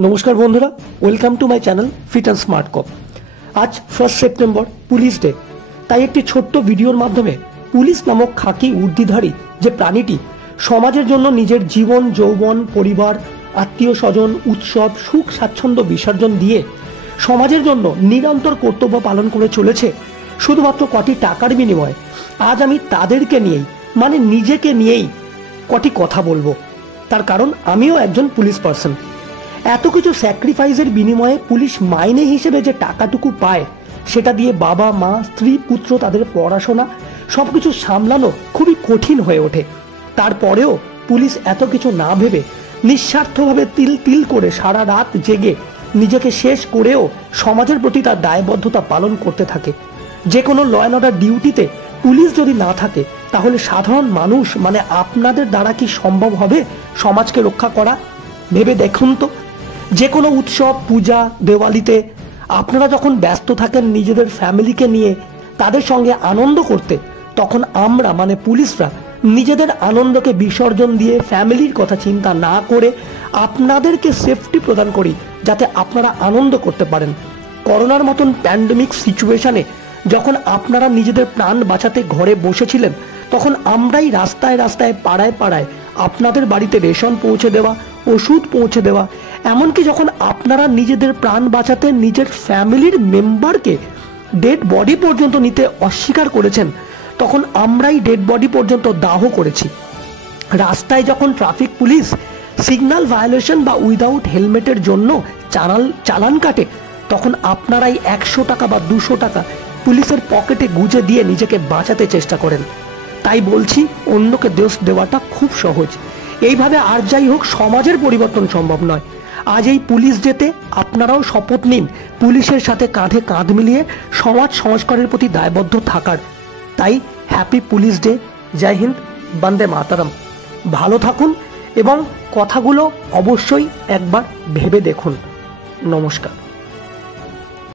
नमस्कार बंधुरा welcome to my channel fit and smart cup. आज 1 सेप्टेम्बर पुलिस डे, ताई एक छोट्ट भिडियोर माध्यमे पुलिस नामक खाकी ऊर्ध्वधारी जे प्राणीटी समाजेर जन्य निजेर जीवन यौवन परिवार आत्मीय स्वजन उत्सव सुख स्वाच्छंद्य विसर्जन दिए समाजेर जन्य निरंतर कर्तव्य पालन करे चलेछे शुधुमात्र कटी टाकार बिनिमये। आज आमी तादेरके नियेई माने निजेके नियेई कटी कथा बोलबो, तार कारण आमिও एकजन पुलिस पार्सन। এত কিছু স্যাক্রিফাইসের বিনিময়ে পুলিশ মাইনে হিসেবে যে টাকাটুকু পায় সেটা দিয়ে বাবা মা স্ত্রী পুত্র তাদের পড়াশোনা সবকিছু সামলানো খুবই কঠিন হয়ে ওঠে। তারপরেও পুলিশ এত কিছু না ভেবে নিঃস্বার্থভাবে তিল তিল করে সারা রাত জেগে নিজেকে শেষ করেও সমাজের প্রতি তার দায়বদ্ধতা পালন করতে থাকে। যে কোনো ল অ্যান্ড অর্ডার ডিউটিতে পুলিশ যদি না থাকে তাহলে সাধারণ মানুষ মানে আপনাদের দ্বারা কি সম্ভব হবে সমাজকে রক্ষা করা? ভেবে দেখুন তো, যে কোনো উৎসব পূজা দেওয়ালিতে আপনারা যখন ব্যস্ত থাকেন নিজেদের ফ্যামিলিকে নিয়ে তাদের সঙ্গে আনন্দ করতে, তখন আমরা মানে পুলিশরা নিজেদের আনন্দকে বিসর্জন দিয়ে ফ্যামিলির কথা চিন্তা না করে আপনাদেরকে সেফটি প্রদান করি যাতে আপনারা আনন্দ করতে পারেন। করোনার মতন প্যান্ডেমিক সিচুয়েশনে যখন আপনারা নিজেদের প্রাণ বাঁচাতে ঘরে বসেছিলেন তখন আমরাই রাস্তায় রাস্তায় পাড়ায় পাড়ায় আপনাদের বাড়িতে রেশন পৌঁছে দেওয়া ওষুধ পৌঁছে দেওয়া এমনকি যখন আপনারা নিজেদের প্রাণ বাঁচাতে নিজের ফ্যামিলির মেম্বারকে ডেড বডি পর্যন্ত নিতে অস্বীকার করেছেন তখন আমরাই ডেড বডি পর্যন্ত দাহ করেছি। রাস্তায় যখন ট্রাফিক পুলিশ সিগন্যাল ভায়োলেশন বা উইদাউট হেলমেটের জন্য চালান কাটে তখন আপনারাই 100 টাকা বা 200 টাকা পুলিশের পকেটে গুজে দিয়ে নিজেকে বাঁচাতে চেষ্টা করেন। তাই বলছি অন্যকে দোষ দেওয়াটা খুব সহজ, এইভাবে আর যাই হোক সমাজের পরিবর্তন সম্ভব নয়। আজ এই পুলিশ ডেতে আপনারাও শপথ নিন পুলিশের সাথে কাঁধে কাঁধ মিলিয়ে সমাজ সংস্কারের প্রতি দায়বদ্ধ থাকার। তাই হ্যাপি পুলিশ ডে, জয় হিন্দ, বন্দে মাতরম। ভালো থাকুন এবং কথাগুলো অবশ্যই একবার ভেবে দেখুন। নমস্কার।